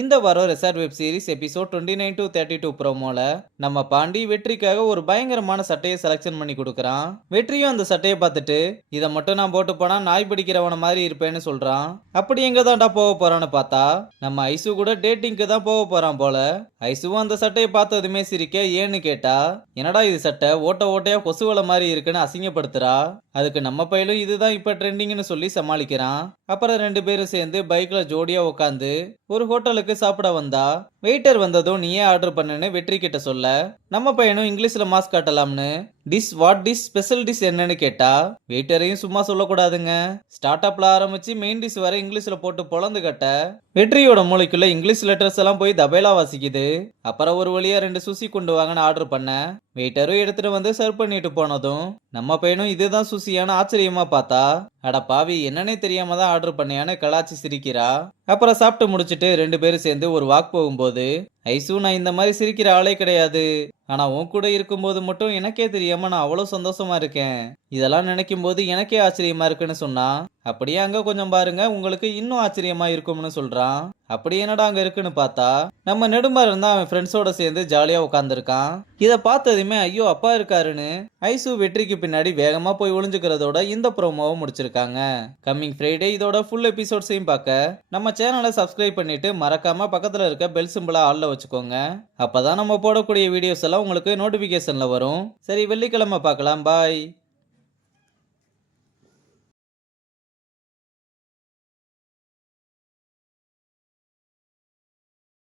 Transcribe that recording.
இந்த வாரம் resort web series episode 29 to 32 ப்ரோமோல நம்ம பாண்டி வெற்றிக்காக ஒரு பயங்கரமான சட்டையை செலக்ஷன் பண்ணி கொடுக்கறான். வெற்றியும் அந்த சட்டையை பார்த்துட்டு இதை மட்டும் நான் போட்டு போனா நாய் பிடிக்கிறவன மாதிரி இருப்பேன்னு சொல்றான். அப்படி எங்க தான்டா போக போறான்னு பார்த்தா நம்ம ஐசு கூட டேட்டிங்க்கு தான் போக போறான் போல. ஐசுவும் அந்த சட்டையை பார்த்ததுமே சிரிக்க ஏன்னு கேட்டா, என்னடா இது சட்டை ஓட்ட ஓட்டையா கொசுவலை மாதிரி இருக்குன்னு அசிங்கப்படுத்துறா. அதுக்கு நம்ம பையலும் இதுதான் இப்ப ட்ரெண்டிங்னு சொல்லி சமாளிக்கிறான். அப்புறம் ரெண்டு பேரும் சேர்ந்து பைக்ல ஜோடியா உட்காந்து ஒரு ஹோட்டலுக்கு சாப்பிட வந்தா வெயிட்டர் வந்ததும் நீயே ஆர்டர் பண்ணுன்னு வெற்றி கிட்ட சொல்ல, நம்ம பையனும் இங்கிலீஷ்ல மாஸ்க் காட்டலாம்னு dish what dish special dish என்னன்னு கேட்டா, வெயிட்டரையும் சும்மா சொல்லக்கூடாதுங்க, ஸ்டார்ட் அப்ல ஆரம்பிச்சு மெயின் டிஷ் வரை இங்கிலீஷ்ல போட்டு பொழந்து கட்ட வெற்றியோட மூளைக்குள்ள இங்கிலீஷ் லெட்டர்ஸ் எல்லாம் போய் தபேலா வாசிக்குது. அப்புறம் ஒரு வழியா 2 சுசி கொண்டு வாங்கன்னு ஆர்டர் பண்ண வெயிட்டரும் எடுத்துட்டு வந்து சர்வ் பண்ணிட்டு போனதும் நம்ம பையனும் இதுதான் சுசியான ஆச்சரியமா பார்த்தா, அட பாவி என்னன்னே தெரியாம தான் ஆர்டர் பண்ணியான்னு கலாச்சி சிரிக்கிறா. அப்புறம் சாப்பிட்டு முடிச்சிட்டு ரெண்டு பேரும் சேர்ந்து ஒரு வாக் போகும்போது, ஐசு நான் இந்த மாதிரி சிரிக்கிற ஆளே கிடையாது, ஆனா உன் கூட இருக்கும்போது மட்டும் எனக்கே தெரியாம நான் அவ்வளவு சந்தோஷமா இருக்கேன், இதெல்லாம் நினைக்கும் போது எனக்கே ஆச்சரியமா இருக்குன்னு சொன்னா. அப்படியே அங்க கொஞ்சம் பாருங்க உங்களுக்கு இன்னும் ஆச்சரியமா இருக்கும்னு சொல்றான். அப்படி என்னடா அங்க இருக்குன்னு பார்த்தா நம்ம நெடுமாறன் தான் அவன் ஃப்ரெண்ட்ஸோட சேர்ந்து ஜாலியா உட்காந்துருக்கான். இதை பார்த்ததுமே ஐயோ அப்பா இருக்காருன்னு ஐசு வெற்றிக்கு பின்னாடி வேகமா போய் ஒளிஞ்சுக்கிறதோட இந்த ப்ரோமோவை முடிச்சிருக்காங்க. கம்மிங் ஃப்ரைடே இதோட ஃபுல் எபிசோட்ஸையும் பார்க்க நம்ம சேனலை சப்ஸ்கிரைப் பண்ணிட்டு மறக்காம பக்கத்துல இருக்க பெல் சிம்பிளா ஆல்ல வச்சுக்கோங்க. அப்பதான் நம்ம போடக்கூடிய வீடியோஸ் எல்லாம் உங்களுக்கு நோட்டிபிகேஷன்ல வரும். சரி வெள்ளிக்கிழமை பார்க்கலாம். பாய்.